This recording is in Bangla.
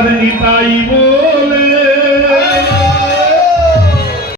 আমার নিতাইব।